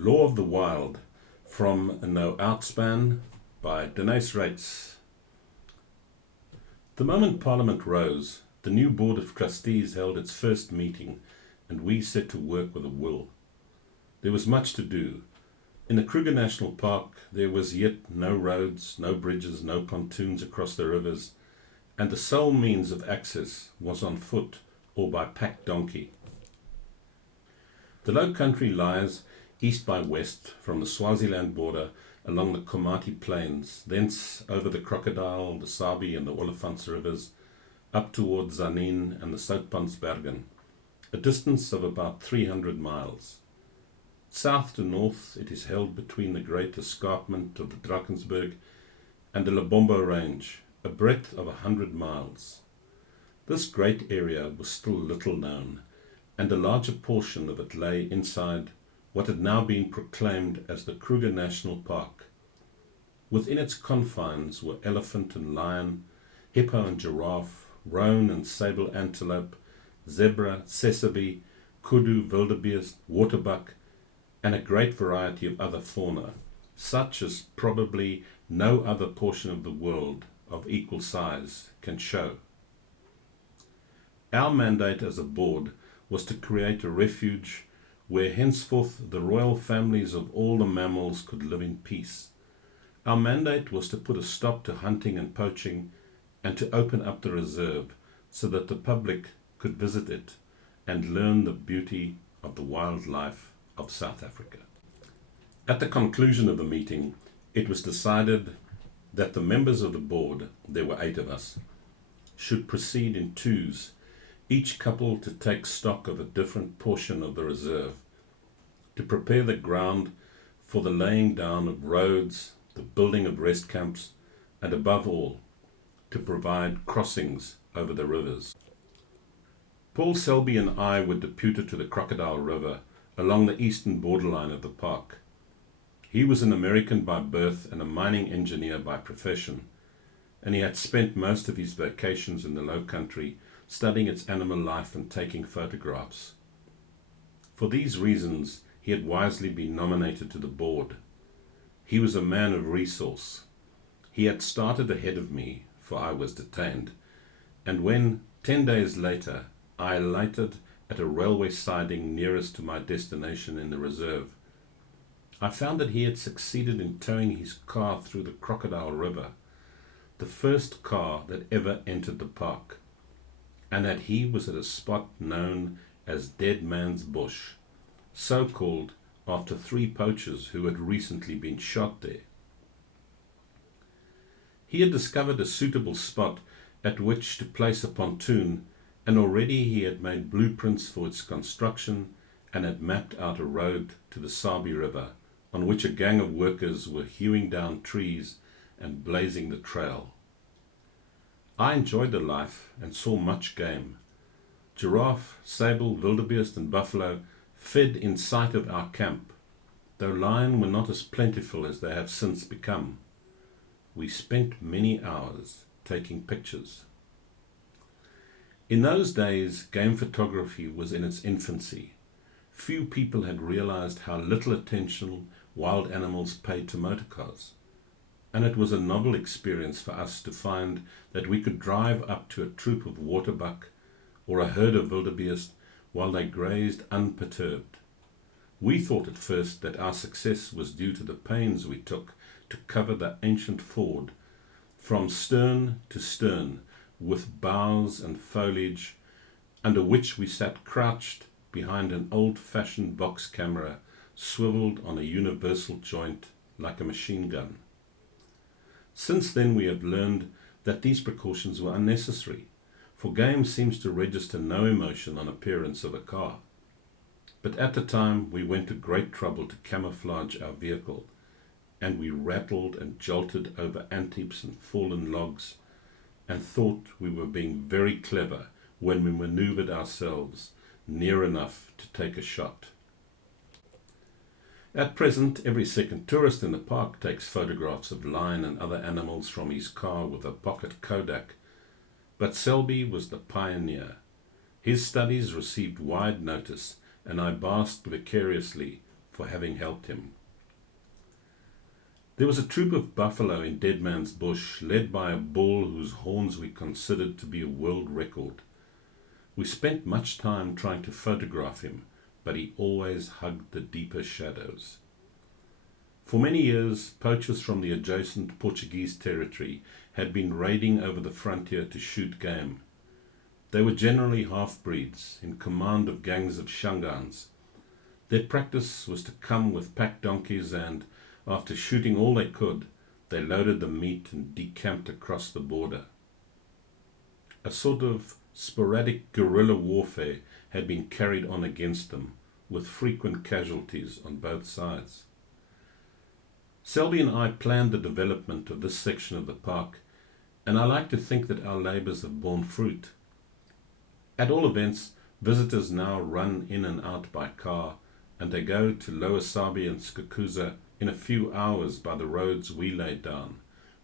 Law of the Wild from No Outspan by Deneys Reitz. The moment Parliament rose, the new Board of Trustees held its first meeting, and we set to work with a will. There was much to do. In the Kruger National Park, there was yet no roads, no bridges, no pontoons across the rivers, and the sole means of access was on foot or by pack donkey. The low country lies east by west from the Swaziland border along the Komati Plains, thence over the Crocodile, the Sabi and the Olifants rivers, up towards Zanin and the Soutpansbergen, a distance of about 300 miles. South to north it is held between the great escarpment of the Drakensberg and the Lebombo Range, a breadth of 100 miles. This great area was still little known, and a larger portion of it lay inside what had now been proclaimed as the Kruger National Park. Within its confines were elephant and lion, hippo and giraffe, roan and sable antelope, zebra, tsessebe, kudu, wildebeest, waterbuck, and a great variety of other fauna, such as probably no other portion of the world of equal size can show. Our mandate as a board was to create a refuge where henceforth the royal families of all the mammals could live in peace. Our mandate was to put a stop to hunting and poaching and to open up the reserve so that the public could visit it and learn the beauty of the wildlife of South Africa. At the conclusion of the meeting, it was decided that the members of the board, there were 8 of us, should proceed in twos, each couple to take stock of a different portion of the reserve, to prepare the ground for the laying down of roads, the building of rest camps, and above all, to provide crossings over the rivers. Paul Selby and I were deputed to the Crocodile River along the eastern borderline of the park. He was an American by birth and a mining engineer by profession, and he had spent most of his vacations in the low country studying its animal life and taking photographs. For these reasons, he had wisely been nominated to the board. He was a man of resource. He had started ahead of me, for I was detained, and when, 10 days later, I alighted at a railway siding nearest to my destination in the reserve, I found that he had succeeded in towing his car through the Crocodile River, the first car that ever entered the park, and that he was at a spot known as Dead Man's Bush, so called after 3 poachers who had recently been shot there. He had discovered a suitable spot at which to place a pontoon, and already he had made blueprints for its construction and had mapped out a road to the Sabi River, on which a gang of workers were hewing down trees and blazing the trail. I enjoyed the life and saw much game. Giraffe, sable, wildebeest and buffalo fed in sight of our camp, though lion were not as plentiful as they have since become. We spent many hours taking pictures. In those days, game photography was in its infancy. Few people had realized how little attention wild animals paid to motorcars, and it was a novel experience for us to find that we could drive up to a troop of waterbuck or a herd of wildebeest while they grazed unperturbed. We thought at first that our success was due to the pains we took to cover the ancient ford from stern to stern with boughs and foliage, under which we sat crouched behind an old-fashioned box camera swiveled on a universal joint like a machine gun. Since then we have learned that these precautions were unnecessary, for game seems to register no emotion on appearance of a car. But at the time we went to great trouble to camouflage our vehicle, and we rattled and jolted over ant-heaps and fallen logs, and thought we were being very clever when we maneuvered ourselves near enough to take a shot. At present, every second tourist in the park takes photographs of lion and other animals from his car with a pocket Kodak, but Selby was the pioneer. His studies received wide notice, and I basked vicariously for having helped him. There was a troop of buffalo in Dead Man's Bush, led by a bull whose horns we considered to be a world record. We spent much time trying to photograph him, but he always hugged the deeper shadows. For many years, poachers from the adjacent Portuguese territory had been raiding over the frontier to shoot game. They were generally half-breeds, in command of gangs of Shangans. Their practice was to come with pack donkeys and, after shooting all they could, they loaded the meat and decamped across the border. A sort of sporadic guerrilla warfare had been carried on against them, with frequent casualties on both sides. Selby and I planned the development of this section of the park, and I like to think that our labours have borne fruit. At all events, visitors now run in and out by car, and they go to Lower Sabi and Skukuza in a few hours by the roads we laid down,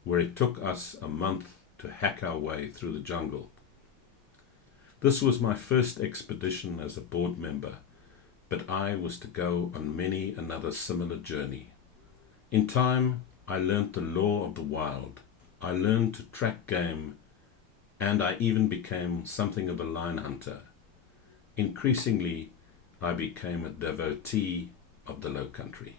where it took us a month to hack our way through the jungle. This was my first expedition as a board member, but I was to go on many another similar journey. In time, I learnt the law of the wild. I learned to track game, and I even became something of a lion hunter. Increasingly, I became a devotee of the low country.